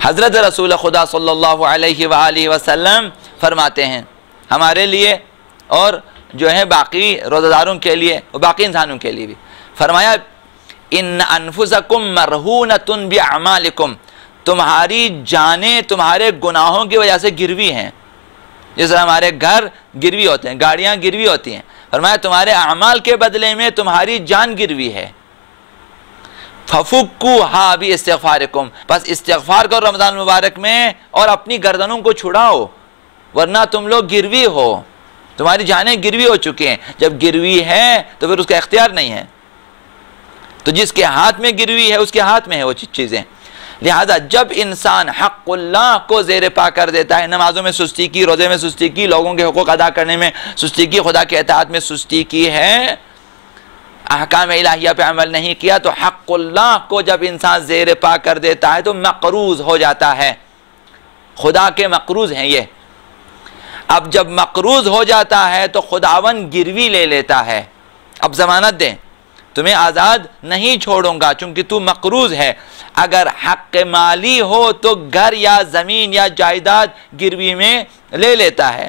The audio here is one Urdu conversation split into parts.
حضرت رسول خدا صلی اللہ علیہ وآلہ وسلم فرماتے ہیں ہمارے لیے اور جو ہے باقی روزہ داروں کے لیے اور باقی انسانوں کے لیے بھی، فرمایا ان انفسکم مرہونۃ باعمالکم، تمہاری جانیں تمہارے گناہوں کی وجہ سے گروی ہیں، جس طرح ہمارے گھر گروی ہوتے ہیں، گاڑیاں گروی ہوتی ہیں، فرمایا تمہارے اعمال کے بدلے میں تمہاری جان گروی ہے، فَفُكُّوهَا بِاِسْتِغْفَارِكُمْ، بس استغفار کرو رمضان مبارک میں اور اپنی گردنوں کو چھڑاؤ، ورنہ تم لوگ گروی ہو، تمہاری جانیں گروی ہو چکے ہیں۔ جب گروی ہے تو پھر اس کا اختیار نہیں ہے، تو جس کے ہاتھ میں گروی ہے اس کے ہاتھ میں ہے وہ چیزیں۔ لہذا جب انسان حق اللہ کو زیر پا کر دیتا ہے، نمازوں میں سستی کی، روزے میں سستی کی، لوگوں کے حقوق ادا کرنے میں سستی کی، خدا کے اطاعت میں سستی کی ہے، احکام الہیہ پہ عمل نہیں کیا، تو حق اللہ کو جب انسان زیر پا کر دیتا ہے تو مقروض ہو جاتا ہے، خدا کے مقروض ہیں یہ۔ اب جب مقروض ہو جاتا ہے تو خداون گروی لے لیتا ہے، اب ضمانت دیں تمہیں آزاد نہیں چھوڑوں گا چونکہ تو مقروض ہے۔ اگر حق مالی ہو تو گھر یا زمین یا جائیداد گروی میں لے لیتا ہے،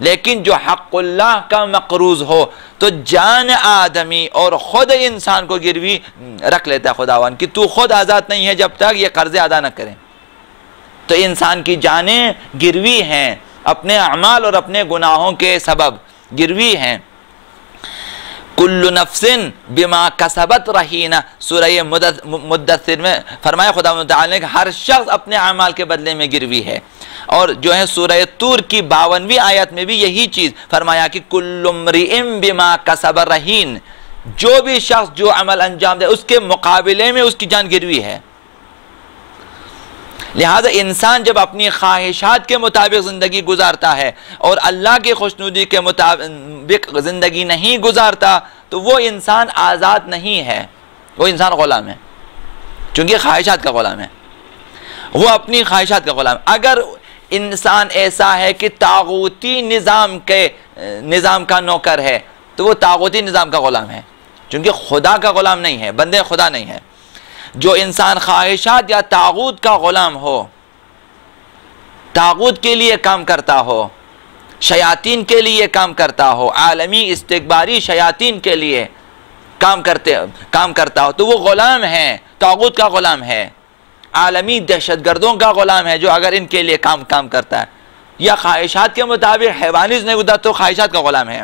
لیکن جو حق اللہ کا مقروض ہو تو جان آدمی اور خود انسان کو گروی رکھ لیتا ہے خداوند کہ تو خود آزاد نہیں ہے جب تک یہ قرضے ادا نہ کریں۔ تو انسان کی جانیں گروی ہیں، اپنے اعمال اور اپنے گناہوں کے سبب گروی ہیں۔ کل نفس بما کسبت رہینہ، سورہ مدثر میں فرمایا خدا متعال نے کہ ہر شخص اپنے اعمال کے بدلے میں گروی ہے۔ اور جو ہے سورہ طور کی 52ویں آیت میں بھی یہی چیز فرمایا کہ کل امرئ بما کسب رہین، جو بھی شخص جو عمل انجام دے اس کے مقابلے میں اس کی جان گروی ہے۔ لہذا انسان جب اپنی خواہشات کے مطابق زندگی گزارتا ہے اور اللہ کی خوشنودی کے مطابق زندگی نہیں گزارتا تو وہ انسان آزاد نہیں ہے، وہ انسان غلام ہے، چونکہ خواہشات کا غلام ہے، وہ اپنی خواہشات کا غلام۔ اگر انسان ایسا ہے کہ طاغوتی نظام کا نوکر ہے تو وہ طاغوتی نظام کا غلام ہے، چونکہ خدا کا غلام نہیں ہے، بندے خدا نہیں ہے۔ جو انسان خواہشات یا طاغوت کا غلام ہو، طاغوت کے لیے کام کرتا ہو، شیاطین کے لیے کام کرتا ہو، عالمی استکباری شیاطین کے لیے کام کرتا ہو تو وہ غلام ہے، طاغوت کا غلام ہے، عالمی دہشت گردوں کا غلام ہے جو اگر ان کے لیے کام کرتا ہے، یا خواہشات کے مطابق حیوانی زندگی گزارتا تو خواہشات کا غلام ہے۔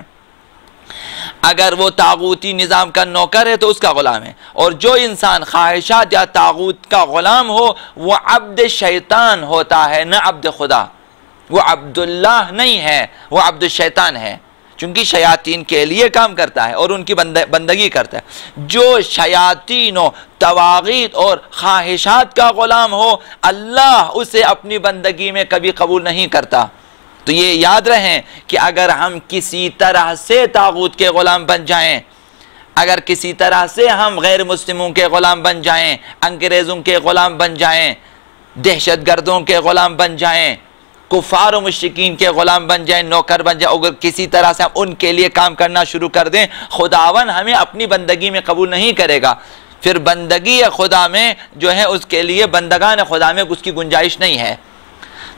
اگر وہ طاغوتی نظام کا نوکر ہے تو اس کا غلام ہے۔ اور جو انسان خواہشات یا طاغوت کا غلام ہو وہ عبد شیطان ہوتا ہے، نہ عبد خدا، وہ عبد اللہ نہیں ہے، وہ عبد الشیطان ہے، چونکہ شیاطین کے لیے کام کرتا ہے اور ان کی بندگی کرتا ہے۔ جو شیاطین و طواغیت اور خواہشات کا غلام ہو اللہ اسے اپنی بندگی میں کبھی قبول نہیں کرتا۔ تو یہ یاد رہیں کہ اگر ہم کسی طرح سے طاغوت کے غلام بن جائیں، اگر کسی طرح سے ہم غیر مسلموں کے غلام بن جائیں، انگریزوں کے غلام بن جائیں، دہشت گردوں کے غلام بن جائیں، کفار و مشرکین کے غلام بن جائیں، نوکر بن جائیں، اگر کسی طرح سے ہم ان کے لیے کام کرنا شروع کر دیں خداون ہمیں اپنی بندگی میں قبول نہیں کرے گا۔ پھر بندگی خدا میں جو ہے اس کے لیے بندگان خدا میں اس کی گنجائش نہیں ہے۔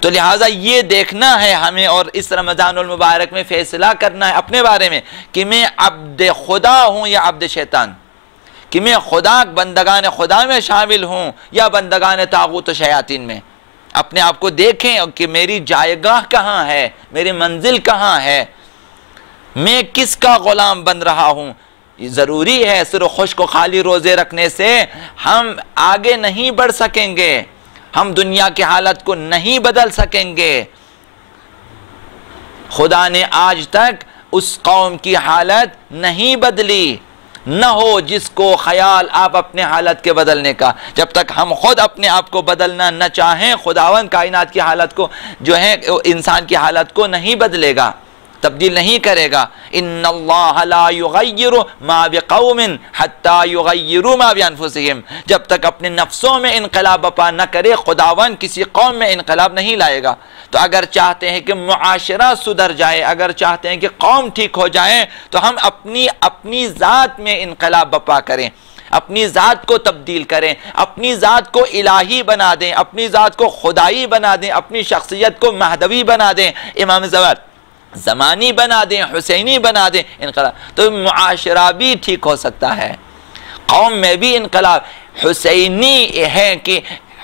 تو لہٰذا یہ دیکھنا ہے ہمیں اور اس رمضان المبارک میں فیصلہ کرنا ہے اپنے بارے میں کہ میں عبد خدا ہوں یا عبد شیطان، کہ میں بندگان خدا میں شامل ہوں یا بندگان طاغوت و شیاطین میں۔ اپنے آپ کو دیکھیں کہ میری جائیگاہ کہاں ہے، میری منزل کہاں ہے، میں کس کا غلام بن رہا ہوں۔ ضروری ہے صرف خشک و خالی روزے رکھنے سے ہم آگے نہیں بڑھ سکیں گے، ہم دنیا کی حالت کو نہیں بدل سکیں گے۔ خدا نے آج تک اس قوم کی حالت نہیں بدلی، نہ ہو جس کو خیال آپ اپنے حالت کے بدلنے کا۔ جب تک ہم خود اپنے آپ کو بدلنا نہ چاہیں خداوند کائنات کی حالت کو جو ہے انسان کی حالت کو نہیں بدلے گا، تبدیل نہیں کرے گا۔ ان اللہ لا یغیر ما بقوم حتی یغیروا ما بانفسہم، جب تک اپنے نفسوں میں انقلاب برپا نہ کرے خداوند کسی قوم میں انقلاب نہیں لائے گا۔ تو اگر چاہتے ہیں کہ معاشرہ سدھر جائے، اگر چاہتے ہیں کہ قوم ٹھیک ہو جائے تو ہم اپنی ذات میں انقلاب برپا کریں، اپنی ذات کو تبدیل کریں، اپنی ذات کو الہی بنا دیں، اپنی ذات کو خدائی بنا دیں، اپنی شخصیت کو مہدوی بنا دیں، امام زمانی بنا دیں، حسینی بنا دیں، انقلاب، تو معاشرہ بھی ٹھیک ہو سکتا ہے، قوم میں بھی انقلاب حسینی ہے کہ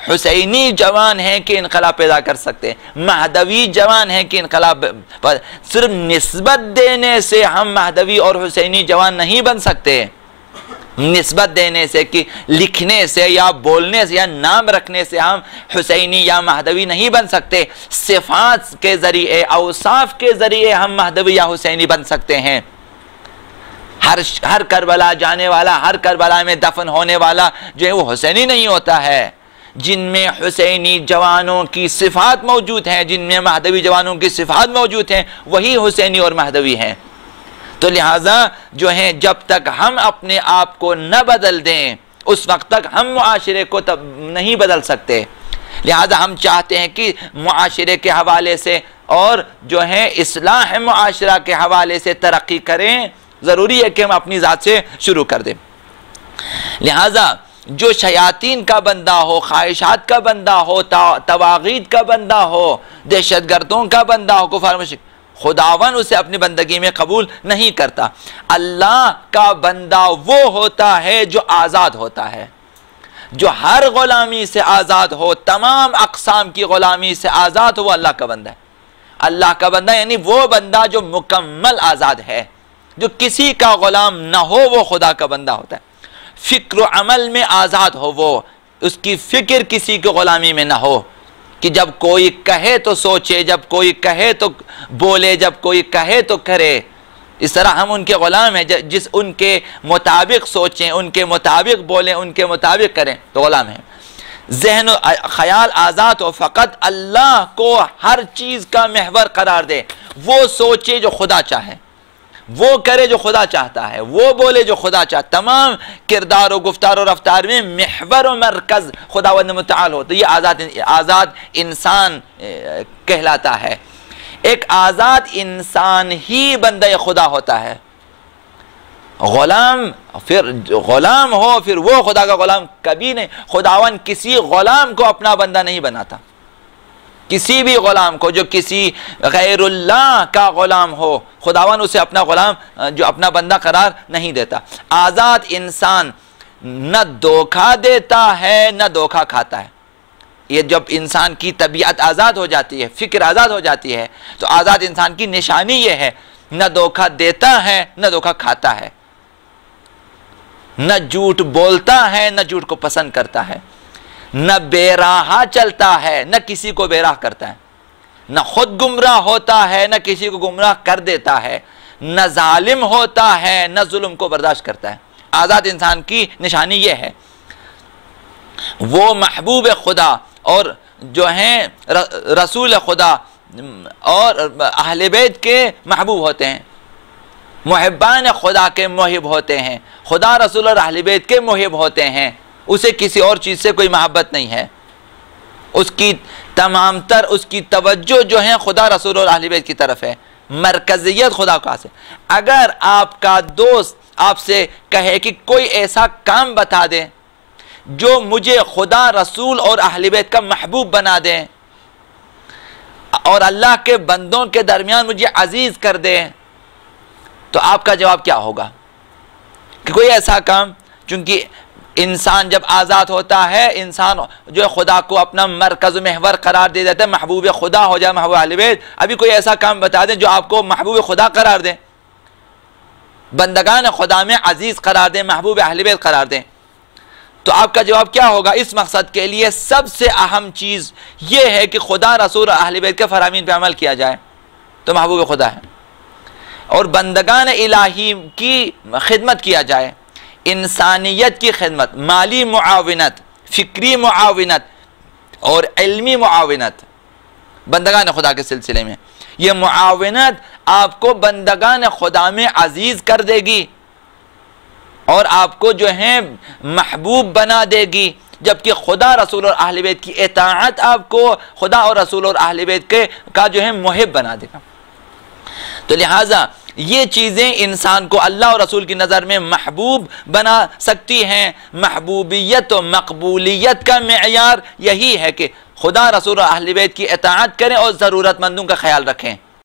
حسینی جوان ہیں کہ انقلاب پیدا کر سکتے ہیں، مہدوی جوان ہیں کہ انقلاب صرف نسبت دینے سے ہم مہدوی اور حسینی جوان نہیں بن سکتے، نسبت دینے سے کہ لکھنے سے یا بولنے سے یا نام رکھنے سے ہم حسینی یا مہدوی نہیں بن سکتے، صفات کے ذریعے، اوصاف کے ذریعے ہم مہدوی یا حسینی بن سکتے ہیں۔ ہر کربلا جانے والا، ہر کربلا میں دفن ہونے والا جو ہے وہ حسینی نہیں ہوتا ہے، جن میں حسینی جوانوں کی صفات موجود ہیں، جن میں مہدوی جوانوں کی صفات موجود ہیں، وہی حسینی اور مہدوی ہیں۔ تو لہٰذا جو ہے جب تک ہم اپنے آپ کو نہ بدل دیں اس وقت تک ہم معاشرے کو نہیں بدل سکتے۔ لہٰذا ہم چاہتے ہیں کہ معاشرے کے حوالے سے اور جو ہے اصلاح معاشرہ کے حوالے سے ترقی کریں، ضروری ہے کہ ہم اپنی ذات سے شروع کر دیں۔ لہٰذا جو شیاطین کا بندہ ہو، خواہشات کا بندہ ہو، طواغیت کا بندہ ہو، دہشت گردوں کا بندہ ہو، کفار مشرک، خداون اسے اپنی بندگی میں قبول نہیں کرتا۔ اللہ کا بندہ وہ ہوتا ہے جو آزاد ہوتا ہے، جو ہر غلامی سے آزاد ہو، تمام اقسام کی غلامی سے آزاد ہو، وہ اللہ کا بندہ ہے۔ اللہ کا بندہ یعنی وہ بندہ جو مکمل آزاد ہے، جو کسی کا غلام نہ ہو، وہ خدا کا بندہ ہوتا ہے۔ فکر و عمل میں آزاد ہو، وہ اس کی فکر کسی کی غلامی میں نہ ہو کہ جب کوئی کہے تو سوچے، جب کوئی کہے تو بولے، جب کوئی کہے تو کرے۔ اس طرح ہم ان کے غلام ہیں، جس ان کے مطابق سوچیں، ان کے مطابق بولیں، ان کے مطابق کریں تو غلام ہیں۔ ذہن و خیال آزاد ہو، فقط اللہ کو ہر چیز کا محور قرار دے، وہ سوچے جو خدا چاہے، وہ کرے جو خدا چاہتا ہے، وہ بولے جو خدا چاہتا ہے، تمام کردار و گفتار و رفتار میں محور و مرکز خداوند متعال ہو، تو یہ آزاد انسان کہلاتا ہے۔ ایک آزاد انسان ہی بندہ خدا ہوتا ہے۔ غلام ہو پھر وہ خدا کا غلام کبھی نہیں۔ خداوند کسی غلام کو اپنا بندہ نہیں بناتا، کسی بھی غلام کو جو کسی غیر اللہ کا غلام ہو، خداوند اسے اپنا غلام جو اپنا بندہ قرار نہیں دیتا۔ آزاد انسان نہ دھوکہ دیتا ہے نہ دھوکہ کھاتا ہے۔ یہ جب انسان کی طبیعت آزاد ہو جاتی ہے، فکر آزاد ہو جاتی ہے، تو آزاد انسان کی نشانی یہ ہے، نہ دھوکہ دیتا ہے نہ دھوکہ کھاتا ہے، نہ جھوٹ بولتا ہے نہ جھوٹ کو پسند کرتا ہے، نہ بے راہ چلتا ہے نہ کسی کو بے راہ کرتا ہے، نہ خود گمراہ ہوتا ہے نہ کسی کو گمراہ کر دیتا ہے، نہ ظالم ہوتا ہے نہ ظلم کو برداشت کرتا ہے۔ آزاد انسان کی نشانی یہ ہے۔ وہ محبوب خدا اور جو ہیں رسول خدا اور اہل بیت کے محبوب ہوتے ہیں، محبان خدا کے محب ہوتے ہیں، خدا رسول اور اہل بیت کے محب ہوتے ہیں۔ اسے کسی اور چیز سے کوئی محبت نہیں ہے، اس کی تمام تر اس کی توجہ جو ہے خدا رسول اور اہل بیت کی طرف ہے، مرکزیت خدا کا ہے۔ اگر آپ کا دوست آپ سے کہے کہ کوئی ایسا کام بتا دے جو مجھے خدا رسول اور اہل بیت کا محبوب بنا دے اور اللہ کے بندوں کے درمیان مجھے عزیز کر دے، تو آپ کا جواب کیا ہوگا؟ کہ کوئی ایسا کام، چونکہ انسان جب آزاد ہوتا ہے، انسان جو ہے خدا کو اپنا مرکز و محور قرار دے دیتا ہے، محبوب خدا ہو جائے، محبوب اہل بیت۔ ابھی کوئی ایسا کام بتا دیں جو آپ کو محبوب خدا قرار دیں، بندگان خدا میں عزیز قرار دیں، محبوب اہل بیت قرار دیں، تو آپ کا جواب کیا ہوگا؟ اس مقصد کے لیے سب سے اہم چیز یہ ہے کہ خدا رسول اور اہل بیت کے فرامین پہ عمل کیا جائے تو محبوب خدا ہے، اور بندگان الہی کی خدمت کیا جائے، انسانیت کی خدمت، مالی معاونت، فکری معاونت اور علمی معاونت بندگان خدا کے سلسلے میں۔ یہ معاونت آپ کو بندگان خدا میں عزیز کر دے گی اور آپ کو جو ہے محبوب بنا دے گی، جبکہ خدا رسول اور اہل بیت کی اطاعت آپ کو خدا اور رسول اور اہل بیت کا جو ہے محب بنا دے گا۔ تو لہٰذا یہ چیزیں انسان کو اللہ اور رسول کی نظر میں محبوب بنا سکتی ہیں۔ محبوبیت و مقبولیت کا معیار یہی ہے کہ خدا، رسول اور اہل بیت کی اطاعت کریں اور ضرورت مندوں کا خیال رکھیں۔